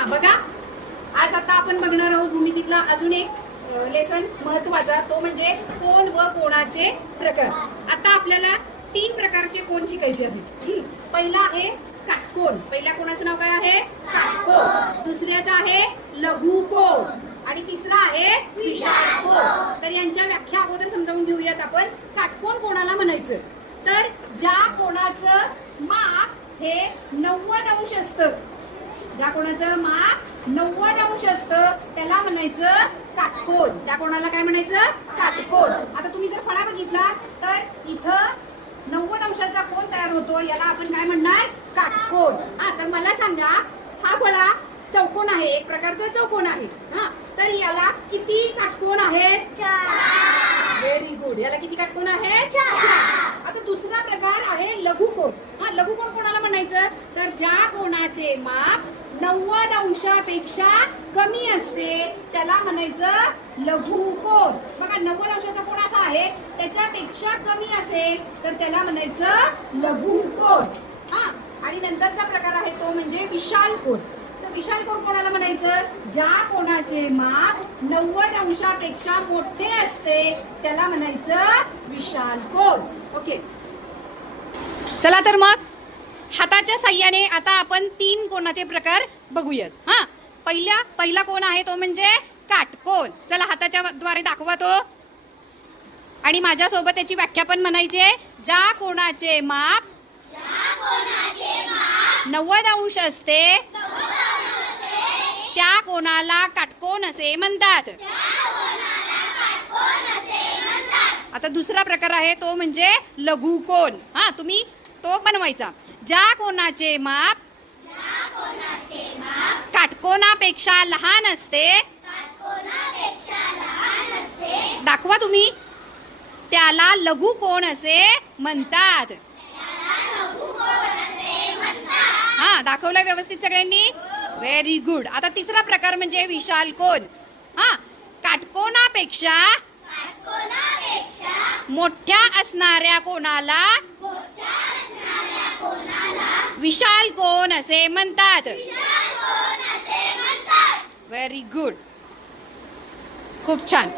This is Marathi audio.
हा बघा, आज आता आपण बघणार आहोत भूमितीतला अजून एक लेसन महत्वाचा, तो म्हणजे कोन व कोणाचे प्रकार. आता आपल्याला 3 प्रकारचे कोन शिकायचे आहेत. पहिला आहे काटकोन. पहिल्या कोणाचं नाव काय आहे? काटकोन. दुसऱ्याचा आहे लघुकोन आणि तिसरा आहे विशाल कोन. तर यांच्या व्याख्या अगोदर समजावून घेऊयात आपण. काटकोन कोणाला म्हणायचं? तर ज्या कोणाचं माप हे 90 अंश असतं, ज्या कोणाचं माप 90 अंश असतं त्याला म्हणायचं काटकोन. त्या कोणाला काय म्हणायचं? काटकोन. आता तुम्ही जर फळा बघितला तर इथं 90 अंशाचा कोन तयार होतो, याला आपण काय म्हणणार? काटकोन. हा, तर मला सांगा, हा फळा चौकोन आहे, एक प्रकारचा चौकोन आहे. हा, तर याला किती काटकोन आहेत? 4. Very good. याला किती काटकोन आहेत? 4. आता दुसरा प्रकार आहे लघुकोन. हा, लघुकोन कोणाला म्हणायचं? तर ज्या कोणाचे माप 90 अंशापेक्षा कमी असते त्याला म्हणायचं लघुकोन. बघा, 90 अंशाचा कोन असा आहे, त्याच्यापेक्षा कमी असेल तर त्याला म्हणायचं लघुकोन. हा, आणि नंतरचा प्रकार आहे तो म्हणजे विशाल कोन. तर विशाल कोन कोणाला म्हणायचं? ज्या कोणाचे माप 90 अंशापेक्षा मोठे असते त्याला म्हणायचं विशाल कोन. ओके, चला तर मग हाताच्या साह्याने आता आपण 3 कोनाचे प्रकार बघूयात. हा, पहिला कोन आहे तो म्हणजे काटकोन. चला हाताच्या द्वारे दाखवा तो, आणि माझ्यासोबत त्याची व्याख्या पण म्हणायची. ज्या कोणाचे माप 90 अंश असते त्या कोणाला काटकोन असे म्हणतात. आता दुसरा प्रकार आहे तो म्हणजे लघुकोन. हा, तुम्ही तो बनवायचा. ज्या कोणाचे माप काटकोनापेक्षा लहान असते, दाखवा तुम्ही, त्याला लघुकोन असे म्हणतात. हा, दाखवलं व्यवस्थित सगळ्यांनी? Very good. आता तिसरा प्रकार म्हणजे विशाल कोन. हा, काटकोनापेक्षा मोठ्या असणाऱ्या कोणाला विशाल कोन असे म्हणतात. व्हेरी गुड, खूप छान.